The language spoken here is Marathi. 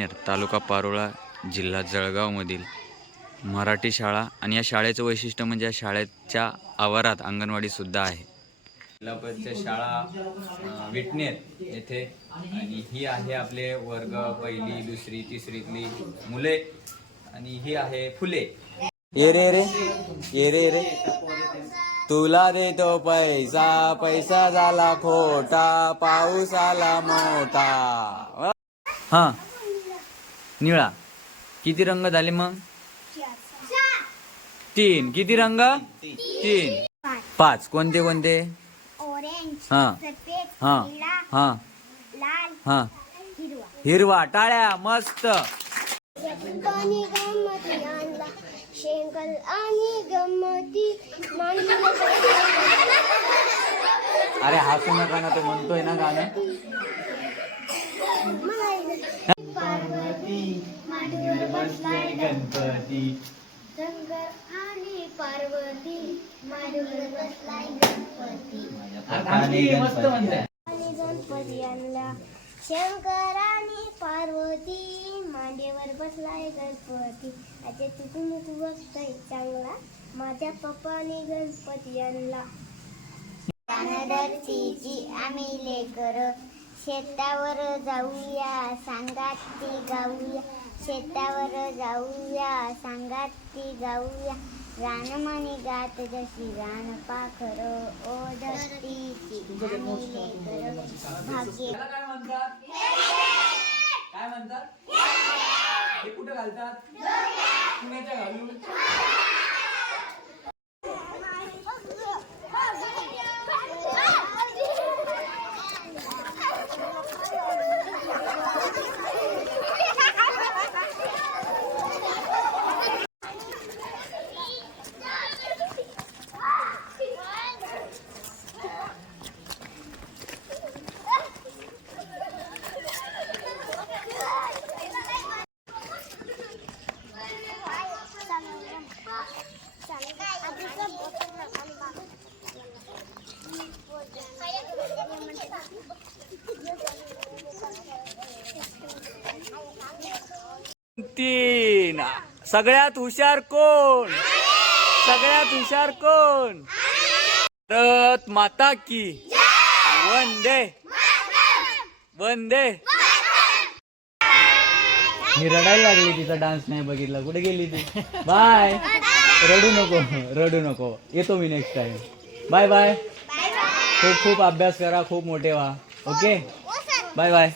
नेर तालुका पारोळा जिल्हा जळगावमधील मराठी शाळा आणि या शाळेचं वैशिष्ट्य म्हणजे या शाळेच्या आवारात अंगणवाडी सुद्धा आहे. जिल्हा परिषद शाळा विटनेर येथे आणि ही आहे आपले वर्ग पहिली दुसरी तिसरीतली मुले आणि ही आहे फुले. ये रे रे ये रे रे. तुला देतो पैसा पैसा झाला खोटा पाऊस आला मोठा. हा. निळा. किती रंग झाले मग? तीन. किती रंग? तीन. पाच. कोणते कोणते? हा. हा. हा. हा. हिरवा. टाळ्या. मस्त. अरे हसू नका ना तो म्हणतोय ना गाणं. बसलाय गणपती. शंकर आणि पार्वती मांडीवर बसलाय गणपती. मस्त म्हणताय आणि गणपती आणला. शंकर आणि पार्वती मांडीवर बसलाय गणपती. आता तिथून तू बघतोय चांगला. माझ्या पप्पाने गणपती आणला. धरतीची आम्ही लेकर शेतावर जाऊया सांगात ती गाऊया. शेतावर जाऊया सांगात ती गाऊया रानमणी गात जशी रान पाखर ओ धरतीची आम्ही लेकर भाग्य काय म्हणतात? काय म्हणतात? हे कुठे घालतात? पुण्याच्या घालून. तीन. सगळ्यात हुशार कोण? सगळ्यात हुशार कोण? भारत माता की. वंदे. वंदे. मी रडायला लागली तिचा डान्स नाही बघितला. कुठे गेली ती? बाय. रडू नको रडू नको. येतो मी नेक्स्ट टाइम बाय बाय. खूप खूप अभ्यास करा खूप मोठे व्हा. Okay bye bye.